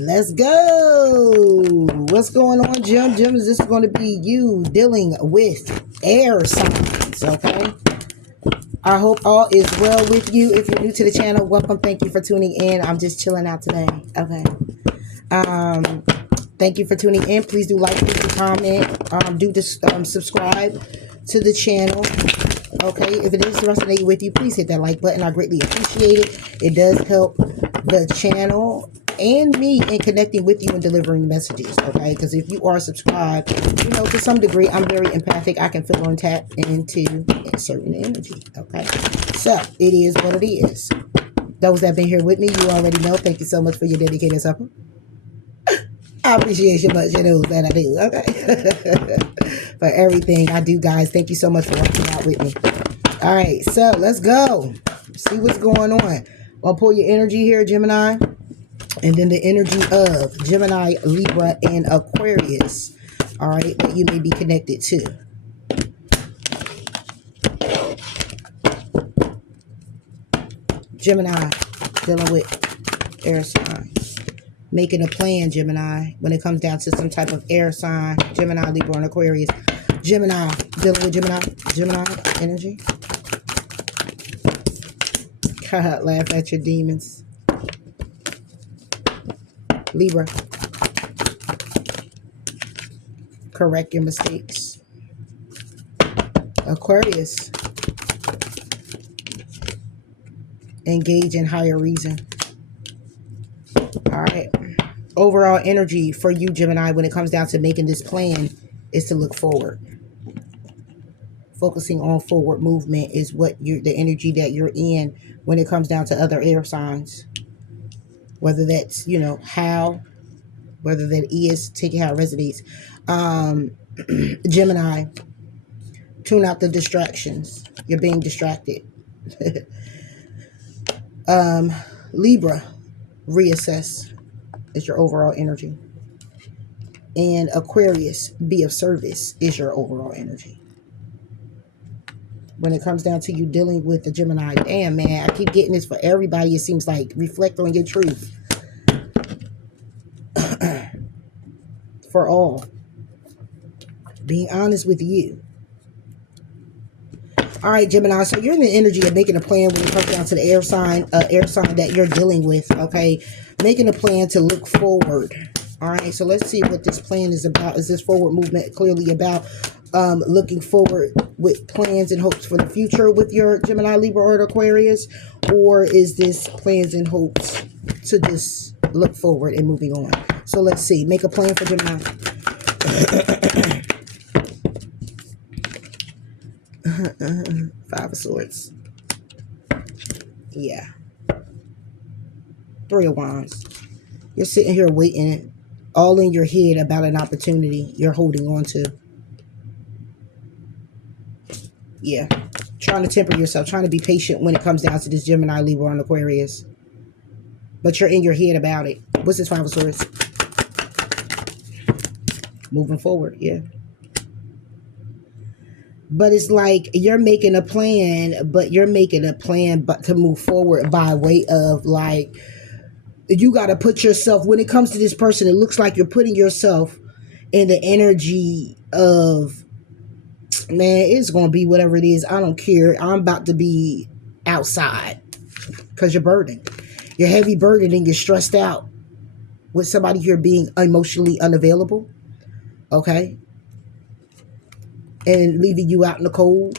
Let's go. What's going on, Jim? Jim, this is going to be you dealing with air signs, okay? I hope all is well with you. If you're new to the channel, welcome. Thank you for tuning in. I'm just chilling out today, okay? Thank you for tuning in. Please do like, please do comment, subscribe to the channel. Okay, if it is resonating with you, please hit that like button. I greatly appreciate it. It does help the channel and me in connecting with you and delivering messages. Okay, because if you are subscribed, you know, to some degree, I'm very empathic. I can feel and tap into a certain energy. Okay, so it is what it is. Those that have been here with me, you already know. Thank you so much for your dedicated support. I appreciate you much. You know that I do. Okay. For everything I do, guys. Thank you so much for watching out with me. All right. So let's go. See what's going on. I'll pull your energy here, Gemini. And then the energy of Gemini, Libra, and Aquarius. All right. That you may be connected to. Gemini. Dealing with air signs. Making a plan, Gemini, when it comes down to some type of air sign. Gemini, Libra, and Aquarius. Gemini, dealing with Gemini energy. Laugh at your demons. Libra, correct your mistakes. Aquarius, engage in higher reason. All right. Overall energy for you, Gemini, when it comes down to making this plan is to look forward. Focusing on forward movement is what the energy that you're in when it comes down to other air signs. Whether that's, you know, whether that is, take it how it resonates. Gemini, tune out the distractions. You're being distracted. Libra, reassess is your overall energy. And Aquarius, be of service is your overall energy. When it comes down to you dealing with the Gemini, damn, man, I keep getting this for everybody. It seems like reflect on your truth. For all. Being honest with you. All right, Gemini, so you're in the energy of making a plan when it comes down to the air sign that you're dealing with, okay? Making a plan to look forward. All right, so let's see what this plan is about. Is this forward movement clearly about looking forward with plans and hopes for the future with your Gemini, Libra, or Aquarius? Or is this plans and hopes to just look forward and moving on? So let's see. Make a plan for Gemini. Five of Swords. Yeah. Three of Wands. You're sitting here waiting all in your head about an opportunity you're holding on to. Yeah. Trying to temper yourself. Trying to be patient when it comes down to this Gemini, Libra, and Aquarius. But you're in your head about it. What's this Five of Swords? Moving forward. Yeah. But it's like you're making a plan, but you're making a plan but to move forward by way of like, you got to put yourself, when it comes to this person, it looks like you're putting yourself in the energy of, man, it's going to be whatever it is. I don't care. I'm about to be outside because you're burdened. You're heavy burdened and you're stressed out with somebody here being emotionally unavailable. Okay. And leaving you out in the cold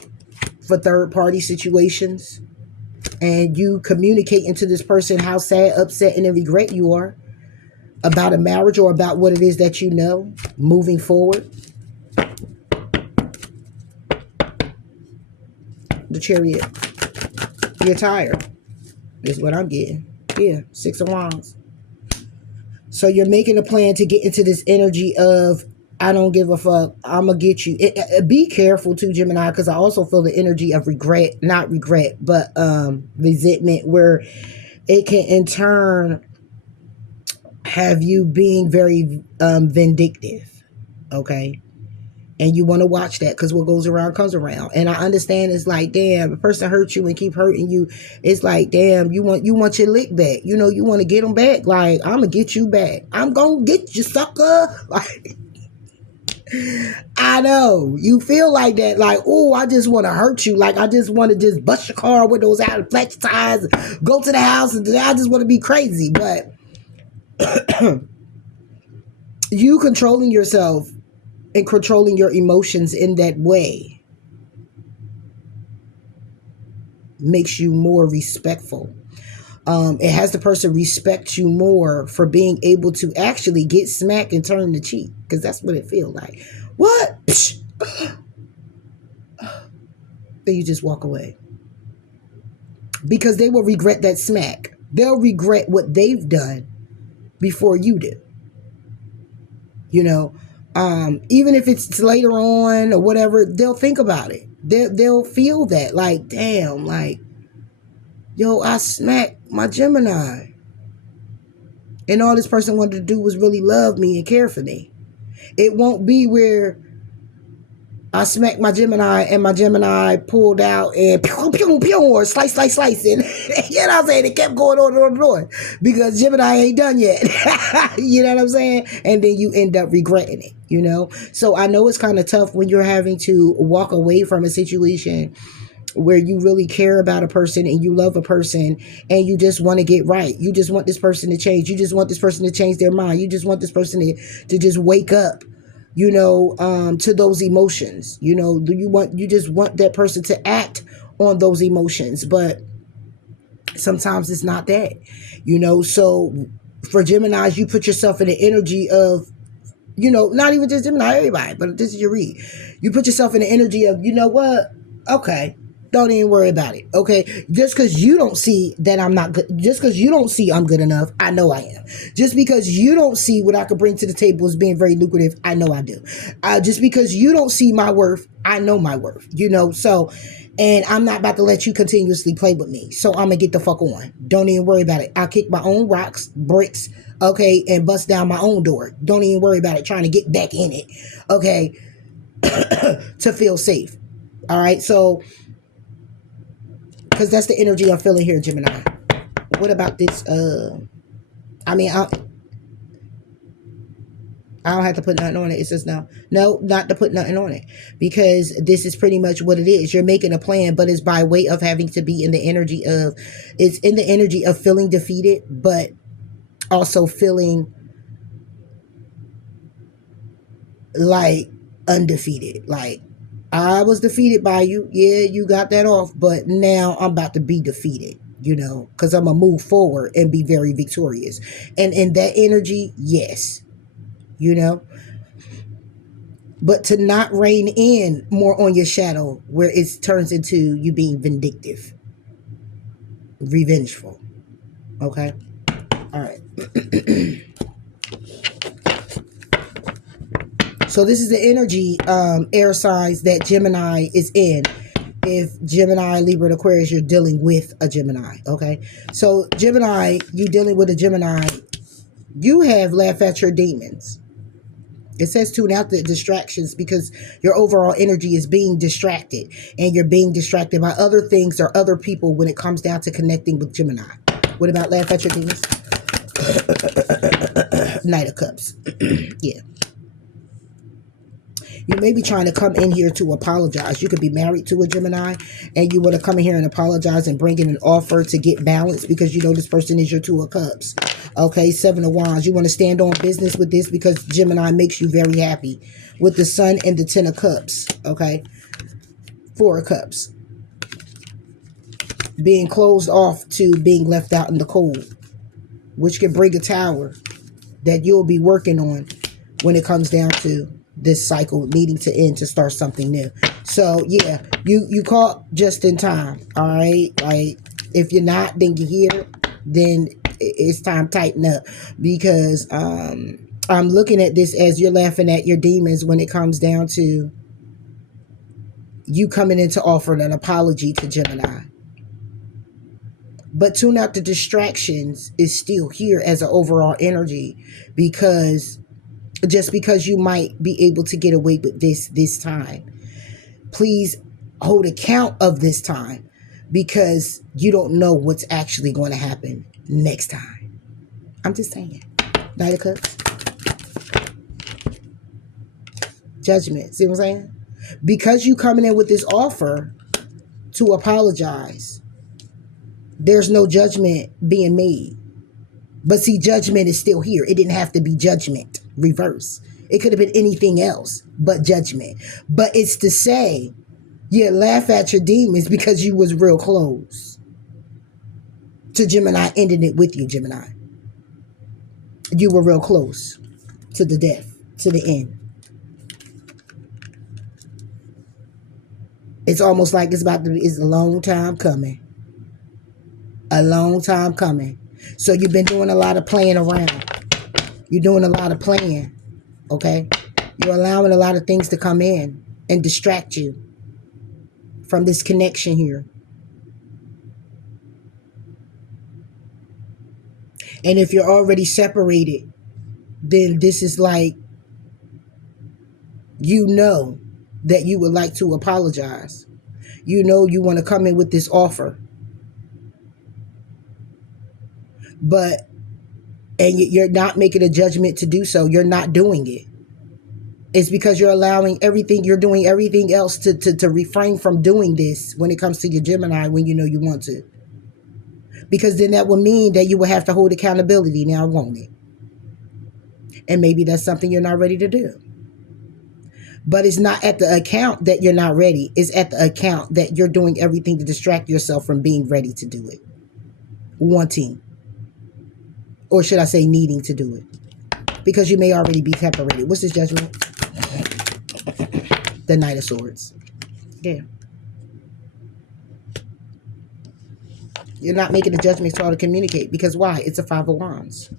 for third-party situations. And you communicating to this person how sad, upset, and in regret you are about a marriage or about what it is that you know moving forward. The Chariot. You're tired is what I'm getting. Yeah, Six of Wands. So you're making a plan to get into this energy of, I don't give a fuck. I'm going to get you. Be careful too, Gemini, because I also feel the energy of regret, not regret, but resentment, where it can in turn have you being very vindictive. Okay. And you want to watch that, because what goes around comes around. And I understand it's like, damn, a person hurt you and keep hurting you. It's like, damn, you want your lick back. You know, you want to get them back. Like, I'm going to get you back. I'm going to get you, sucker. Like, I know. You feel like that. Like, oh, I just want to hurt you. Like, I just want to just bust your car windows out and flat your tires, go to the house, and I just want to be crazy. But you controlling yourself and controlling your emotions in that way makes you more respectful. It has the person respect you more for being able to actually get smacked and turn the cheek, because that's what it feels like. What? Then you just walk away, because they will regret that smack. They'll regret what they've done before you do. You know, even if it's later on or whatever, they'll think about it. They'll feel that, like, damn, like, yo, I smacked my Gemini, and all this person wanted to do was really love me and care for me. It won't be where I smacked my Gemini and my Gemini pulled out and pew, pew, pew, or slice, slice, slice. And you know what I'm saying? It kept going on, because Gemini ain't done yet. You know what I'm saying? And then you end up regretting it, you know? So I know it's kind of tough when you're having to walk away from a situation where you really care about a person and you love a person and you just want to get right. You just want this person to change. You just want this person to change their mind. You just want this person to just wake up, you know, to those emotions. You know, you just want that person to act on those emotions, but sometimes it's not that, you know. So for Geminis, you put yourself in the energy of, you know, not even just Gemini, everybody, but this is your read. You put yourself in the energy of, you know what? Okay, don't even worry about it. Okay, just because you don't see that I'm not good, just because you don't see I'm good enough, I know I am. Just because you don't see what I could bring to the table as being very lucrative, I know I do. Just because you don't see my worth, I know my worth. You know, so, and I'm not about to let you continuously play with me. So I'm gonna get the fuck on. Don't even worry about it. I'll kick my own rocks, bricks, okay, and bust down my own door. Don't even worry about it. Trying to get back in it, okay, to feel safe. All right, so. Because that's the energy I'm feeling here, Gemini. What about this? I mean, I don't have to put nothing on it. It says no, not to put nothing on it, because this is pretty much what it is. You're making a plan, but it's by way of having to be in the energy of, it's in the energy of feeling defeated, but also feeling like undefeated. Like, I was defeated by you. Yeah, you got that off. But now I'm about to be defeated, you know, because I'm going to move forward and be very victorious. And in that energy, yes, you know. But to not rein in more on your shadow, where it turns into you being vindictive, revengeful. Okay? All right. So this is the energy, air signs that Gemini is in. If Gemini, Libra, and Aquarius, you're dealing with a Gemini, okay? So Gemini, you dealing with a Gemini, you have laugh at your demons. It says tune out the distractions, because your overall energy is being distracted, and you're being distracted by other things or other people when it comes down to connecting with Gemini. What about laugh at your demons? Knight of Cups. Yeah. You may be trying to come in here to apologize. You could be married to a Gemini and you want to come in here and apologize and bring in an offer to get balance, because you know this person is your Two of Cups. Okay, Seven of Wands. You want to stand on business with this because Gemini makes you very happy. With the Sun and the Ten of Cups. Okay, Four of Cups. Being closed off to being left out in the cold, which can bring a tower that you'll be working on when it comes down to this cycle needing to end to start something new. So yeah, you caught just in time. All right, like if you're not, then you're here. Then it's time to tighten up, because I'm looking at this as you're laughing at your demons when it comes down to you coming in to offer an apology to Gemini. But tune out the distractions is still here as an overall energy, because just because you might be able to get away with this time. Please hold account of this time, because you don't know what's actually going to happen next time. I'm just saying. Knight of Cups. Judgment. See what I'm saying? Because you coming in with this offer to apologize, there's no judgment being made. But see, judgment is still here. It didn't have to be judgment reverse. It could have been anything else but judgment. But it's to say, yeah, laugh at your demons because you was real close to Gemini ending it with you, Gemini. You were real close to the death, to the end. It's almost like it's a long time coming. A long time coming. So you've been doing a lot of playing around. You're doing a lot of playing, okay? You're allowing a lot of things to come in and distract you from this connection here. And if you're already separated, then this is like, you know that you would like to apologize. You know you want to come in with this offer. And you're not making a judgment to do so. You're not doing it. It's because you're allowing everything, you're doing everything else to refrain from doing this when it comes to your Gemini when you know you want to. Because then that would mean that you will have to hold accountability now, won't it? And maybe that's something you're not ready to do. But it's not at the account that you're not ready. It's at the account that you're doing everything to distract yourself from being ready to do it. Wanting. Or should I say needing to do it. Because you may already be separated. What's this judgment? The Knight of Swords. Yeah. You're not making a judgment to how to communicate. Because why? It's a Five of Wands.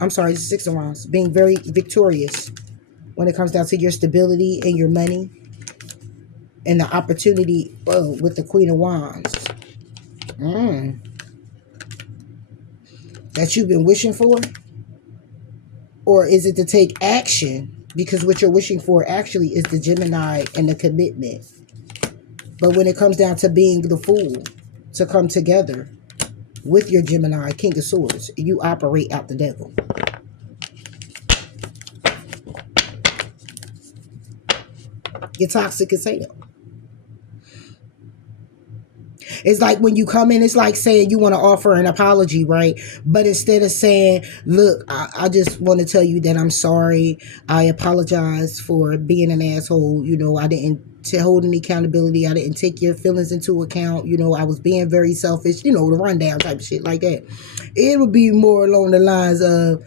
I'm sorry, it's a Six of Wands. Being very victorious when it comes down to your stability and your money. And the opportunity with the Queen of Wands. That you've been wishing for? Or is it to take action? Because what you're wishing for actually is the Gemini and the commitment. But when it comes down to being the Fool, to come together with your Gemini, King of Swords, you operate out the devil. You're toxic as hell. It's like when you come in, it's like saying you want to offer an apology, right? But instead of saying, look, I just want to tell you that I'm sorry. I apologize for being an asshole. You know, I didn't hold any accountability. I didn't take your feelings into account. You know, I was being very selfish. You know, the rundown type of shit like that. It would be more along the lines of,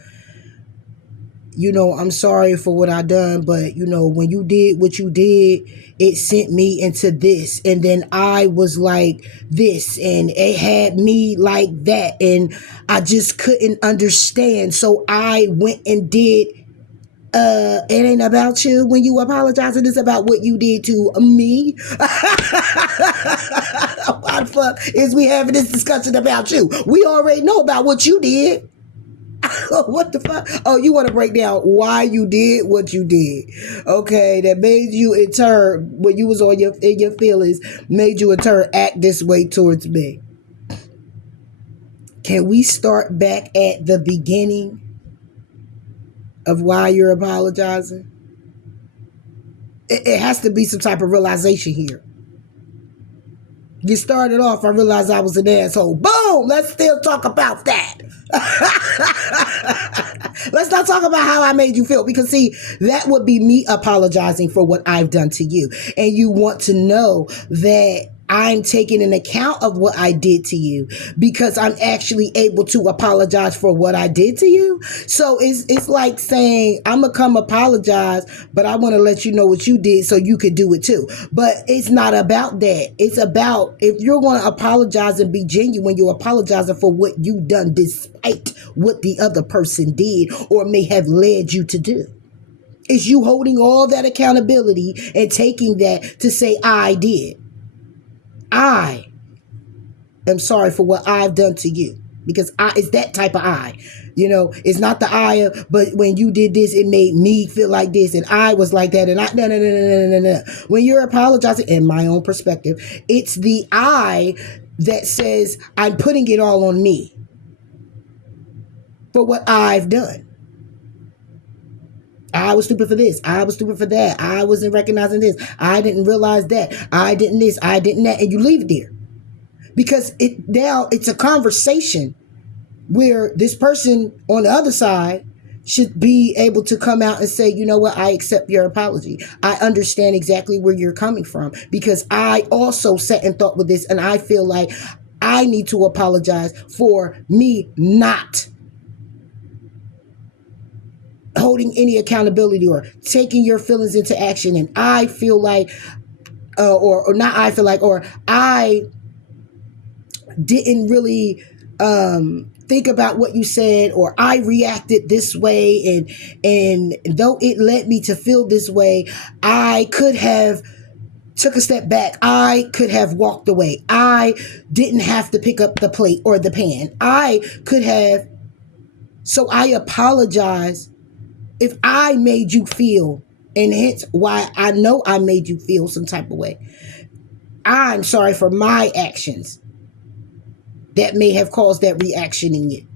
you know, I'm sorry for what I done, but, you know, when you did what you did, it sent me into this. And then I was like this, and it had me like that. And I just couldn't understand. So I went and did, it ain't about you when you apologize. It is about what you did to me. Why the fuck is we having this discussion about you? We already know about what you did. What the fuck? Oh, you want to break down why you did what you did. Okay, that made you in turn, when you was in your feelings, made you in turn act this way towards me. Can we start back at the beginning of why you're apologizing? It has to be some type of realization here. You started off, I realized I was an asshole. Boom! Let's still talk about that. Let's not talk about how I made you feel, because see, that would be me apologizing for what I've done to you. And you want to know that I'm taking an account of what I did to you because I'm actually able to apologize for what I did to you. So it's like saying, I'm going to come apologize, but I want to let you know what you did so you could do it too. But it's not about that. It's about, if you're going to apologize and be genuine, you're apologizing for what you've done despite what the other person did or may have led you to do. It's you holding all that accountability and taking that to say, I did. I am sorry for what I've done to you. because it's that type of I. You know, it's not the I of, but when you did this, it made me feel like this, and I was like that, and I no no no no no no no. When you're apologizing, in my own perspective, it's the I that says I'm putting it all on me for what I've done. I was stupid for this. I was stupid for that. I wasn't recognizing this. I didn't realize that. I didn't this. I didn't that, and you leave it there because it's a conversation where this person on the other side should be able to come out and say, you know what, I accept your apology. I understand exactly where you're coming from because I also sat and thought with this, and I feel like I need to apologize for me not holding any accountability or taking your feelings into action. And I feel like, or not I feel like, or I didn't really think about what you said, or I reacted this way, and though it led me to feel this way, I could have took a step back. I could have walked away. I didn't have to pick up the plate or the pan. I could have. So I apologize if I made you feel, and hence why I know I made you feel some type of way. I'm sorry for my actions that may have caused that reaction in you.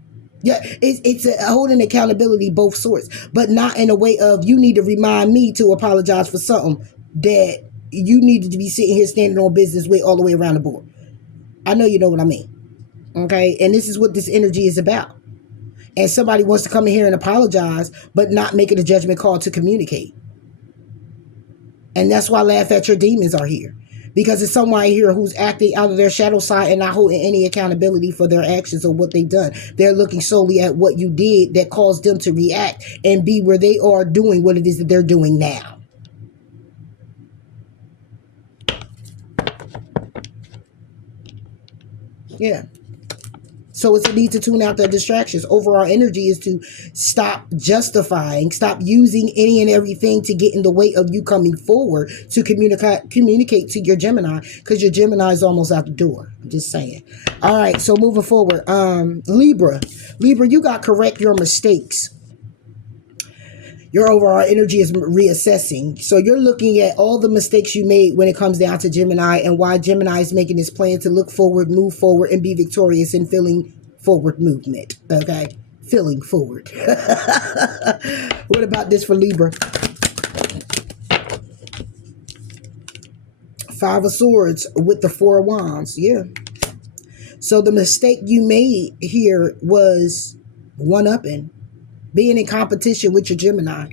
Yeah, it's a holding accountability both sorts, but not in a way of you need to remind me to apologize for something that you needed to be sitting here standing on business with all the way around the board. I know you know what I mean. Okay, and this is what this energy is about. And somebody wants to come in here and apologize, but not make it a judgment call to communicate. And that's why Laugh at Your Demons are here. Because it's someone here who's acting out of their shadow side and not holding any accountability for their actions or what they've done. They're looking solely at what you did that caused them to react and be where they are doing what it is that they're doing now. Yeah. So it's a need to tune out the distractions. Overall energy is to stop justifying, stop using any and everything to get in the way of you coming forward to communicate to your Gemini, because your Gemini is almost out the door. I'm just saying. All right, so moving forward, Libra, you got to correct your mistakes. Your overall energy is reassessing. So you're looking at all the mistakes you made when it comes down to Gemini, and why Gemini is making this plan to look forward, move forward, and be victorious in feeling forward movement. Okay? Feeling forward. What about this for Libra? Five of Swords with the Four of Wands. Yeah. So the mistake you made here was one-upping. Being in competition with your Gemini.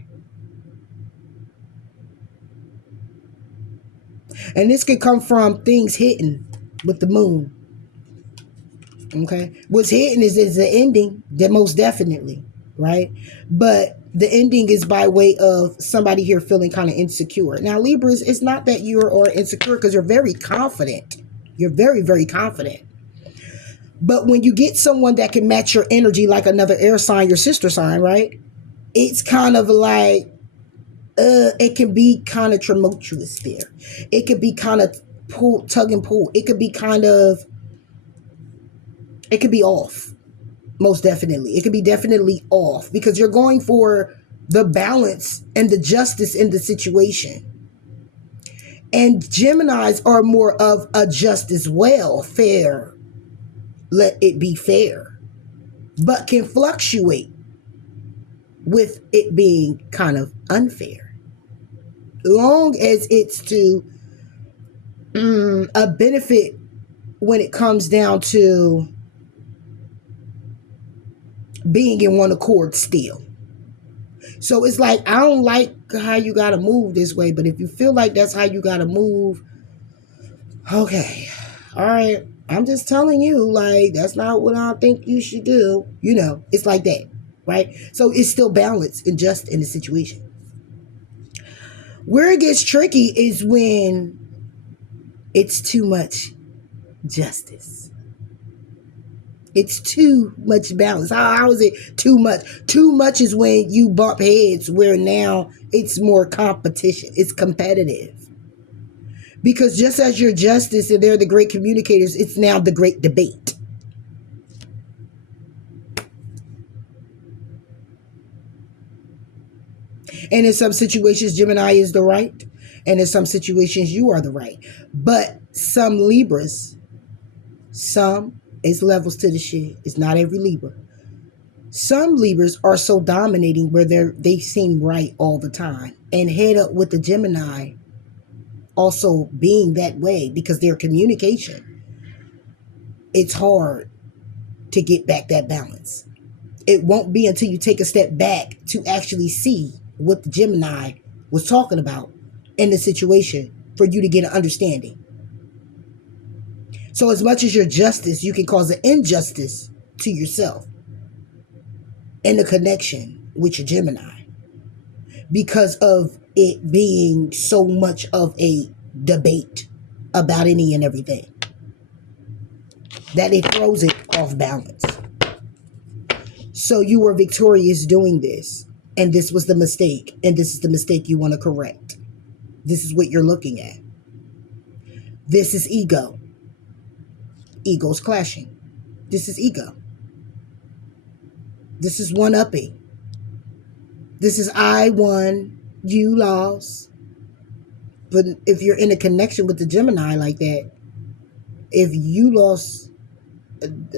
And this could come from things hitting with the moon. Okay. What's hitting is the ending, that most definitely, right? But the ending is by way of somebody here feeling kind of insecure. Now, Libras, it's not that you're insecure, because you're very confident. You're very, very confident. But when you get someone that can match your energy, like another air sign, your sister sign, right? It's kind of like, it can be kind of tumultuous there. It could be kind of tug and pull. It could be off. Most definitely. It could be definitely off, because you're going for the balance and the justice in the situation. And Geminis are more of a just as well, fair. Let it be fair, but can fluctuate with it being kind of unfair, long as it's to a benefit when it comes down to being in one accord still. So it's like, I don't like how you got to move this way, but if you feel like that's how you got to move, okay, all right. I'm just telling you, like, that's not what I think you should do. You know, it's like that, right? So it's still balanced and just in the situation. Where it gets tricky is when it's too much justice. It's too much balance. How is it too much? Too much is when you bump heads, where now it's more competition. It's competitive. Because just as you're justice and they're the great communicators, it's now the great debate. And in some situations, Gemini is the right. And in some situations, you are the right. But some Libras, some, it's levels to the shit. It's not every Libra. Some Libras are so dominating where they seem right all the time. And head up with the Gemini also being that way because their communication, it's hard to get back that balance. It won't be until you take a step back to actually see what the Gemini was talking about in the situation for you to get an understanding. So as much as you're justice, you can cause an injustice to yourself in the connection with your Gemini because of it being so much of a debate about any and everything that it throws it off balance. So you were victorious doing this, and this was the mistake, and this is the mistake you want to correct. This is what you're looking at. This is ego. Ego's clashing. This is ego. This is one-upping. This is I won, you lost. But if you're in a connection with the Gemini like that, if you lost,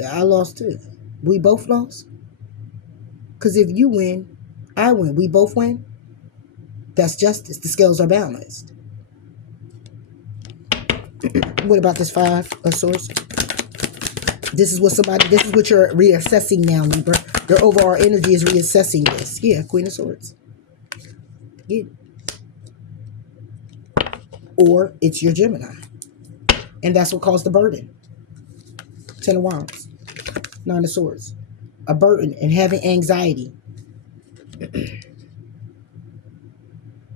I lost too. We both lost. Because if you win, I win. We both win. That's justice. The scales are balanced. What about this Five of Swords? This is what you're reassessing now, Libra. Your overall energy is reassessing this. Yeah, Queen of Swords. Yeah. Or it's your Gemini. And that's what caused the burden. Ten of Wands. Nine of Swords. A burden and having anxiety.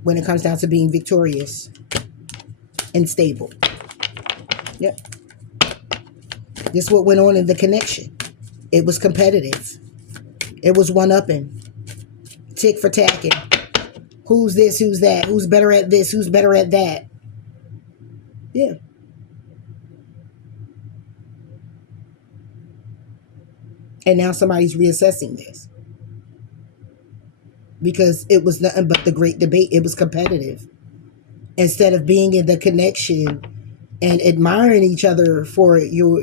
When it comes down to being victorious and stable. Yep. This is what went on in the connection. It was competitive. It was one-upping. Tick for tacking. Who's this? Who's that? Who's better at this? Who's better at that? Yeah. And now somebody's reassessing this. Because it was nothing but the great debate. It was competitive. Instead of being in the connection and admiring each other for your,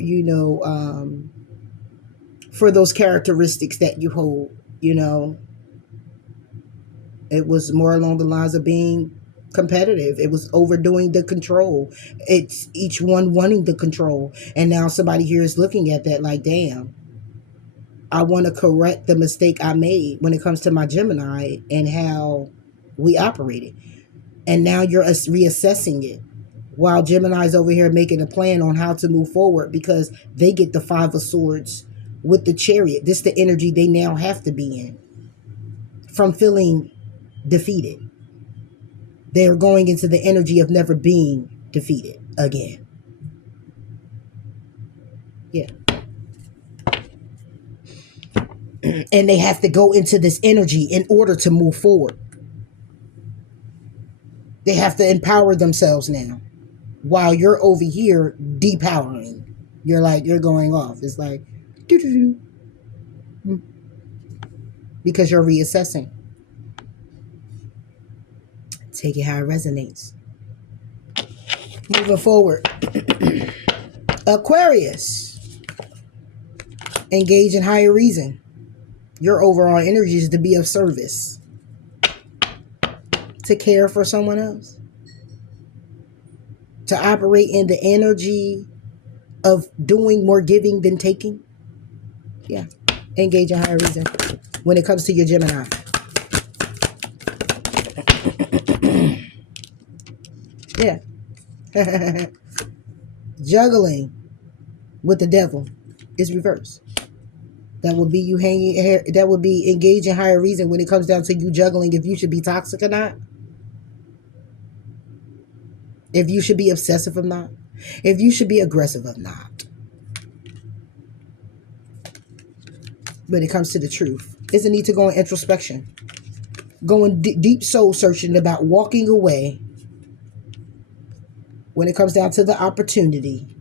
for those characteristics that you hold, it was more along the lines of being competitive. It was overdoing the control. It's each one wanting the control. And now somebody here is looking at that like, damn, I want to correct the mistake I made when it comes to my Gemini and how we operated. And now you're reassessing it while Gemini's over here making a plan on how to move forward because they get the Five of Swords with the Chariot. This is the energy they now have to be in from feeling defeated. They're going into the energy of never being defeated again. Yeah. And they have to go into this energy in order to move forward. They have to empower themselves now. While you're over here depowering. You're going off. It's like, doo-doo-doo. Because you're reassessing. Take it how it resonates. Moving forward. Aquarius. Engage in higher reason. Your overall energy is to be of service. To care for someone else. To operate in the energy of doing more giving than taking. Yeah. Engage in higher reason. When it comes to your Gemini. Yeah. Juggling with the devil is reversed. That would be you hanging hair. That would be engaging higher reason when it comes down to you juggling if you should be toxic or not. If you should be obsessive or not. If you should be aggressive or not. When it comes to the truth. It's a need to go in introspection. Going deep soul searching about walking away. When it comes down to the opportunity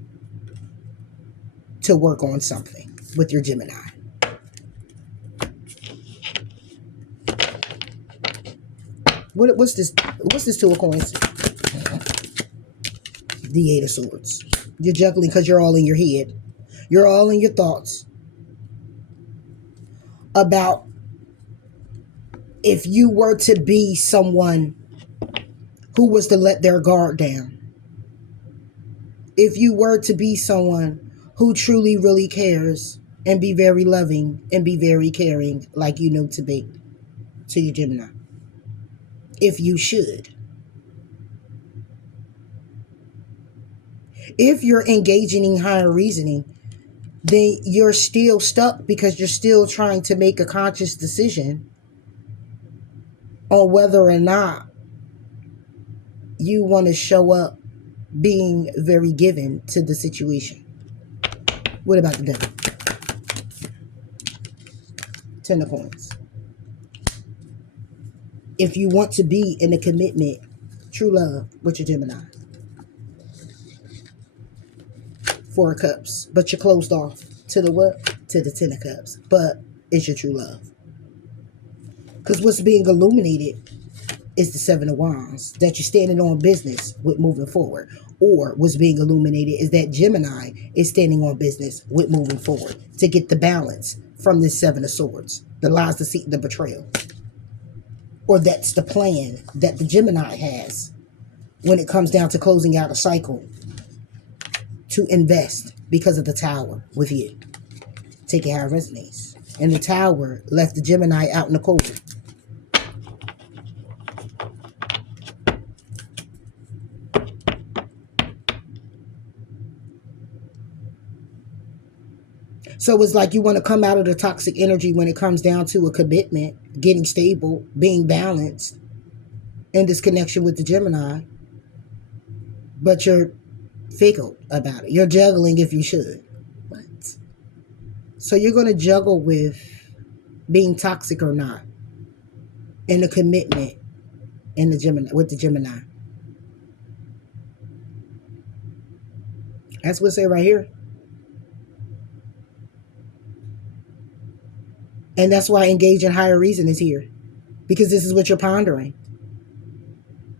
to work on something with your Gemini. What's this? What's this Two of Coins? The Eight of Swords. You're juggling because you're all in your head. You're all in your thoughts about if you were to be someone who was to let their guard down. If you were to be someone who truly, really cares and be very loving and be very caring like you know to be to your Gemini. If you should. If you're engaging in higher reasoning, then you're still stuck because you're still trying to make a conscious decision on whether or not you want to show up being very given to the situation. What about the devil? Ten of Coins. If you want to be in a commitment, true love with your Gemini. Four of Cups. But you're closed off to the what? To the Ten of Cups. But it's your true love. Because what's being illuminated is the Seven of Wands. That you're standing on business with moving forward. Or what's being illuminated is that Gemini is standing on business with moving forward. To get the balance from this Seven of Swords. The lies, deceit, the betrayal. Or that's the plan that the Gemini has when it comes down to closing out a cycle. To invest because of the Tower with you. Take it how it resonates. And the Tower left the Gemini out in the cold. So it's like you want to come out of the toxic energy when it comes down to a commitment, getting stable, being balanced in this connection with the Gemini. But you're fickle about it. You're juggling if you should. What? So you're going to juggle with being toxic or not in the commitment in the Gemini with the Gemini. That's what it say right here. And that's why engage in higher reason is here. Because this is what you're pondering.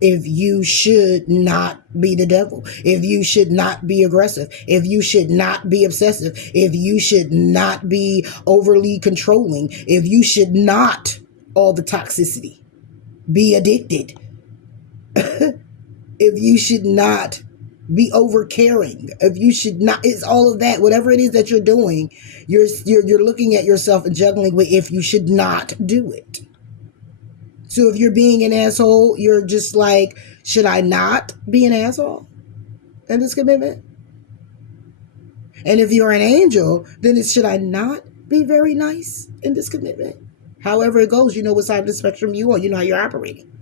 If you should not be the devil, if you should not be aggressive, if you should not be obsessive, if you should not be overly controlling, if you should not, all the toxicity, be addicted, if you should not be over caring, if you should not, it's all of that, whatever it is that you're doing, you're looking at yourself and juggling with if you should not do it. So if you're being an asshole, you're just like, should I not be an asshole in this commitment? And if you're an angel, then it's, should I not be very nice in this commitment? However it goes, you know what side of the spectrum you on. You know how you're operating.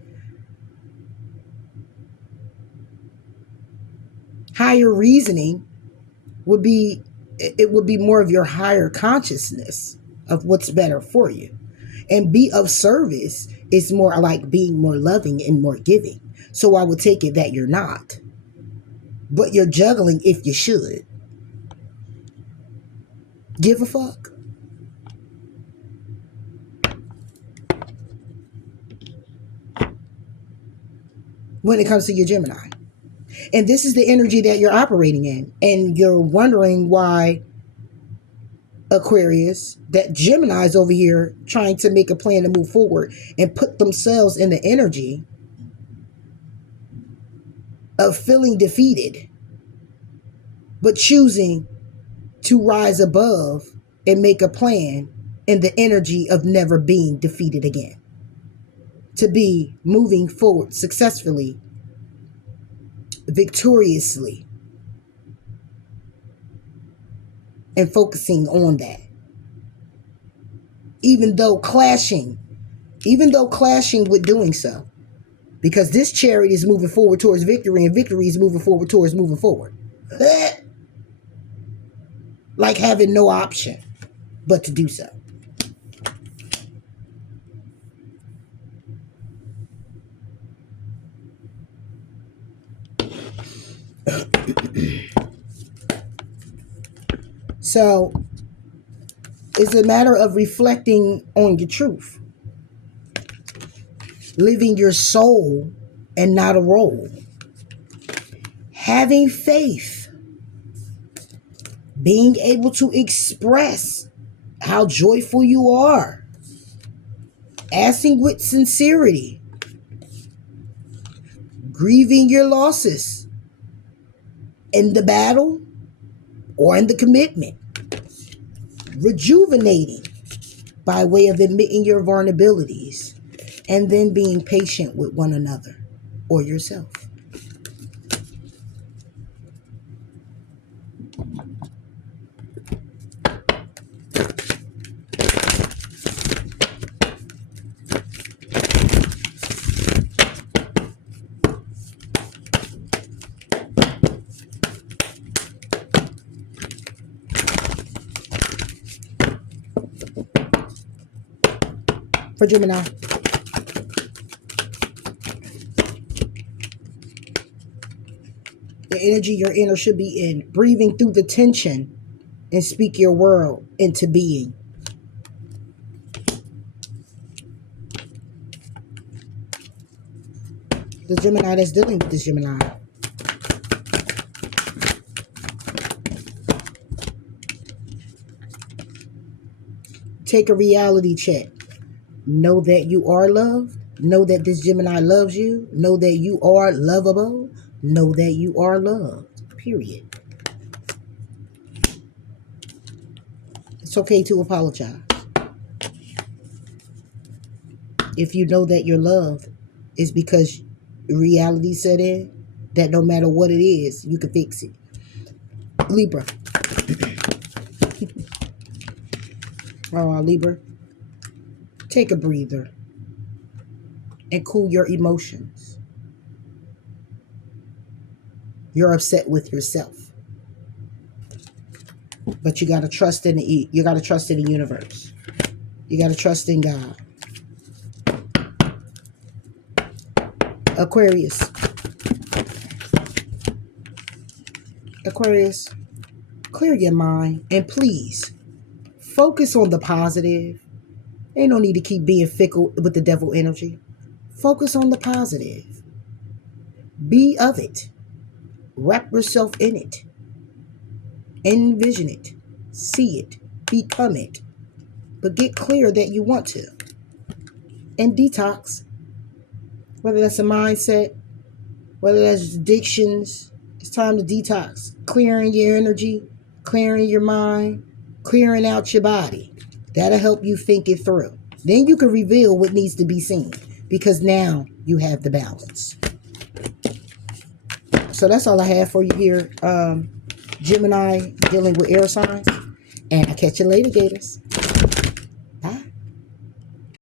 Higher reasoning would be, it would be more of your higher consciousness of what's better for you. And be of service is more like being more loving and more giving. So I would take it that you're not. But you're juggling if you should. Give a fuck. When it comes to your Gemini. And this is the energy that you're operating in. And you're wondering why, Aquarius, that Gemini's over here trying to make a plan to move forward and put themselves in the energy of feeling defeated, but choosing to rise above and make a plan in the energy of never being defeated again. To be moving forward successfully, victoriously, and focusing on that. Even though clashing with doing so. Because this chariot is moving forward towards victory, and victory is moving forward towards moving forward. Like having no option but to do so. So it's a matter of reflecting on your truth. living your soul and not a role. Having faith, being able to express how joyful you are, asking with sincerity, grieving your losses in the battle or in the commitment, rejuvenating by way of admitting your vulnerabilities, and then being patient with one another or yourself. For Gemini, the energy your inner should be in, breathing through the tension and speak your world into being. The Gemini that's dealing with this Gemini. Take a reality check. Know that you are loved. Know that this Gemini loves you. Know that you are lovable. Know that you are loved. Period. It's okay to apologize. If you know that you're loved, it's because reality set in that no matter what it is, you can fix it. Libra. Libra. Take a breather and cool your emotions. You're upset with yourself, but you gotta trust in the universe. You gotta trust in God. Aquarius. Aquarius, clear your mind and please focus on the positive. Ain't no need to keep being fickle with the devil energy. Focus on the positive. Be of it. Wrap yourself in it. Envision it. See it. Become it. But get clear that you want to. And detox. Whether that's a mindset, whether that's addictions, it's time to detox. Clearing your energy, clearing your mind, clearing out your body. That'll help you think it through. Then you can reveal what needs to be seen because now you have the balance. So that's all I have for you here. Gemini dealing with air signs. And I'll catch you later, Gators.